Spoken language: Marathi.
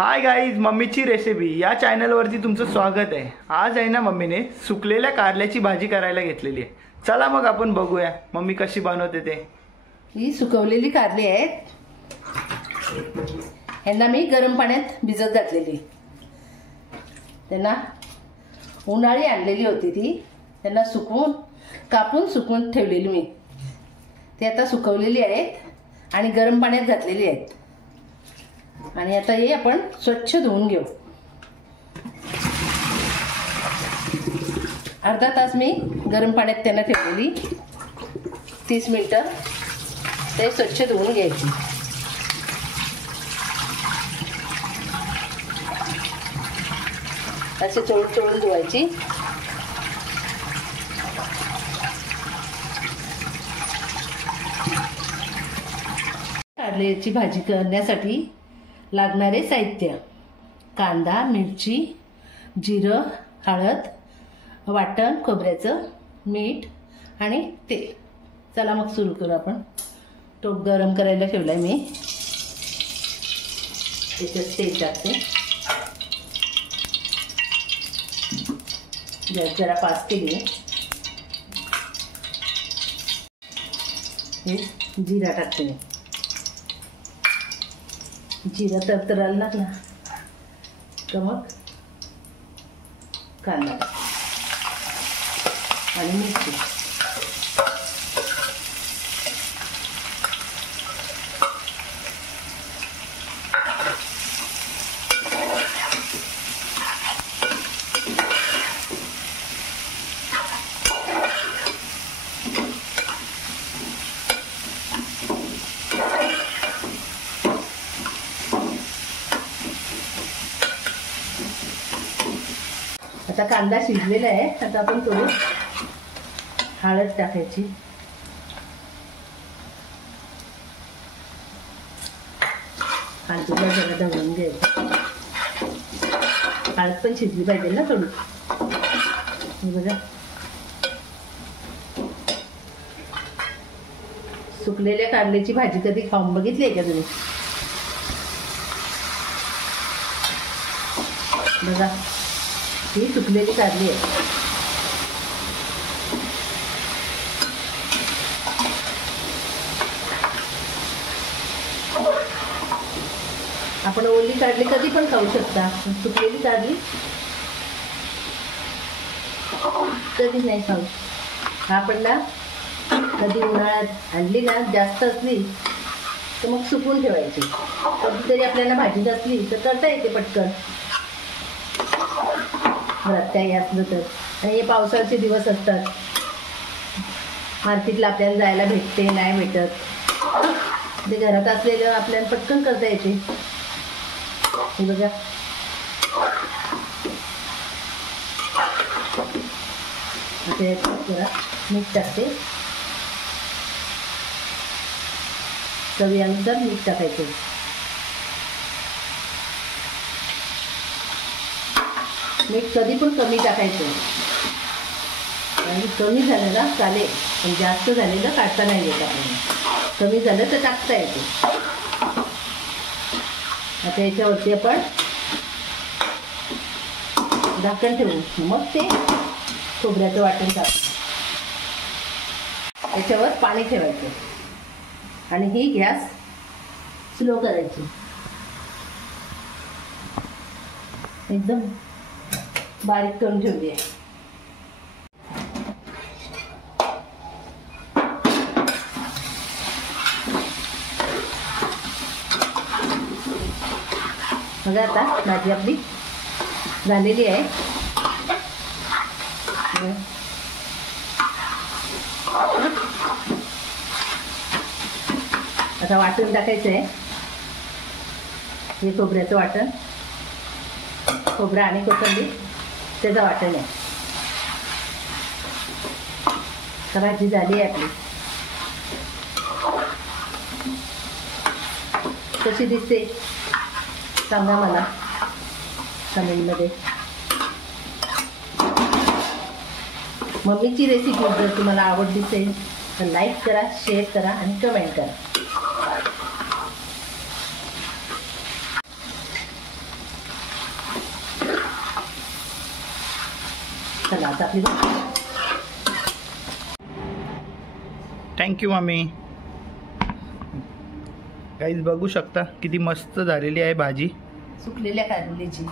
हाय गाईज, मम्मीची रेसिपी या चॅनलवरती तुमचं स्वागत आहे। आज आहे ना मम्मीने सुकलेल्या कारल्याची भाजी करायला घेतलेली आहे। चला मग आपण बघूया मम्मी कशी बनवते ते। ही सुकवलेली कारली आहेत, यांना मी गरम पाण्यात भिजत घातलेली। त्यांना उन्हाळी आणलेली होती ती, त्यांना कापून सुकवून ठेवलेली मी। ती आता सुकवलेली आहेत आणि गरम पाण्यात घातलेली आहेत। आणि आता हे आपण स्वच्छ धुवून घेऊ। अर्धा तास मी गरम पाण्यात त्यांना ठेवलेली, 30 मिनिटं ते स्वच्छ धुवून घ्यायची। असे चोळून धुवायची। कारल्याची भाजी करण्यासाठी लागणारे साहित्य: कांदा, मिरची, जिरं, हळद, वाटण खोबऱ्याचं, मीठ आणि तेल। चला मग सुरू करू आपण। तो गरम करायला ठेवलाय मी, त्याच्यात तेल टाकते। गॅस जरा फास्ट केली आहे। हे जिरा टाकते मी। जिरा तरतरायला लागला तर मग कांदा आणि मिरची। आता कांदा शिजलेला आहे, आता आपण थोडी हळद टाकायची। कांद्याला जरा ढवळून घ्यायचं। हळद पण शिजली पाहिजे ना थोडी। हे बघा, सुकलेल्या कारल्याची भाजी कधी खाऊन बघितली आहे का तुम्ही? बघा, ही सुकलेली कारली आहे। आपण ओली कारली कधी पण खाऊ शकता, सुकलेली कारली कधी नाही खाऊ। आपण ना कधी उन्हाळ्यात आणली ना, जास्त असली तर मग सुकवून ठेवायची। कधीतरी आपल्याला भाजी असली तर करता येते पटकन, काही असलं तर। आणि हे पावसाळ्याचे दिवस असतात, मार्केटला आपल्याला जायला भेटते नाही भेटत, ते घरात असलेलं आपल्याला पटकन करता येते। हे बघा, जरा मीठ टाकते, चवीनुसार मीठ टाकायचं। मीठ कधी पण कमी टाकायचं, आणि कमी झालं ना चालेल, पण जास्त झालेलं काढता नाही येत आपल्याला। कमी झालं तर टाकता येते। आता याच्यावरती आपण झाकण ठेवू, मग ते खोबऱ्याचं वाटण टाकू। याच्यावर पाणी ठेवायचं आणि ही गॅस स्लो करायची, एकदम बारीक करून ठेवली आहे। बघा, आता भाजी आपली झालेली आहे। आता वाटण टाकायचं आहे। हे खोबऱ्याचं वाटण, खोबरं आणि कोथिंबीर त्याचं वाटण आहे। तर भाजी झाली आहे आपली। कशी दिसते सांगा मला कमेंटमध्ये। मम्मीची रेसिपी जर तुम्हाला आवडली असेल तर लाईक करा, शेअर करा आणि कमेंट करा। चला आता आपली थँक्यू मम्मी. गाईज बघू शकता किती मस्त झालेली आहे भाजी. सुकलेल्या कारल्याची